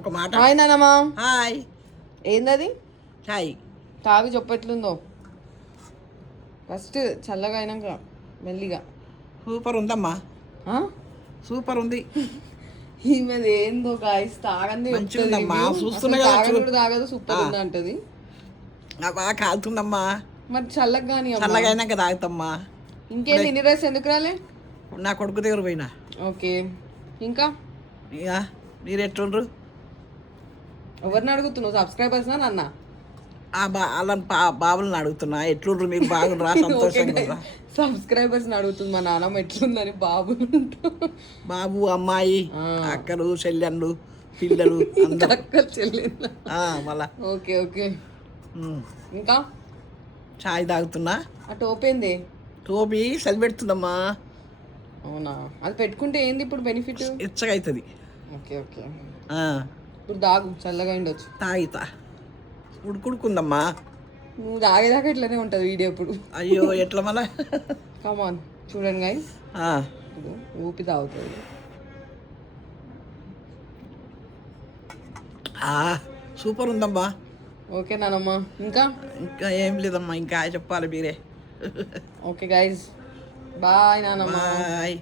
ఒక మాట. హాయ్ నానమ్మ. హాయ్. ఏందది? హాయ్. తాగు చెప్పెట్లుందో ఫస్ట్, చల్లగా అయినాక మెల్లిగా. సూపర్ ఉందమ్మా, ఆ? సూపర్ ఉంది. ఈమెది ఏందో గాయస్, తాగంది మంచిగుందమ్మా, చూస్తున్నా కదా. తాగని కూడా తాగదు, సూపర్ ఉంది అంటది. బాగా కాలుతుందమ్మా. మరి చల్లగా కానీ చల్లగా అయినాక తాగుతామ్మా. ఇంకేంది ఇన్ని రైస్ ఎందుకు రాలే? నా కొడుకు దగ్గర పోయినా. ఓకే, ఇంకా ఇక మీరు ఎట్లుండ్రు? ఎవరిని అడుగుతున్నావు? సబ్స్క్రైబర్స్ నా నాన్న? వాళ్ళని బాబులను అడుగుతున్నా, ఎట్లుండ్రు మీరు? బాగుండ్రా? సంతోషంగా ఉండ్రా? సబ్స్క్రైబర్స్ అడుగుతుంది మా నాన్నమ్మ ఎట్లుందని. బాబు బాబు, అమ్మాయి, అక్కలు, చెల్లెళ్ళు, పిల్లలు అందరూ. అక్కలు చెల్లిందా? మళ్ళా ఓకే ఓకే. ఇంకా చాయ్ తాగుతున్నా. ఆ టోపేంది? టోపీ చలి పెడుతుందమ్మా. అవునా? అది పెట్టుకుంటే ఏంది ఇప్పుడు బెనిఫిట్? ఇచ్చగా అవుతుంది. Okay okay. ఇప్పుడు తాగు, చల్లగా ఉండొచ్చు. తాగితా. ఉడుకుందమ్మా. నువ్వు తాగేదాకా ఇట్లనే ఉంటుంది వీడియో ఇప్పుడు. అయ్యో, ఎట్లా మళ్ళా? కమాన్ చూడండి గైస్, ఇప్పుడు ఊపి తాగుతుంది. సూపర్ ఉందమ్మా. ఓకే నానమ్మ. ఇంకా ఇంకా ఏం లేదమ్మా, ఇంకా చెప్పాలి మీరే. ఓకే గైస్, బాయ్ నానమ్మ. బాయ్.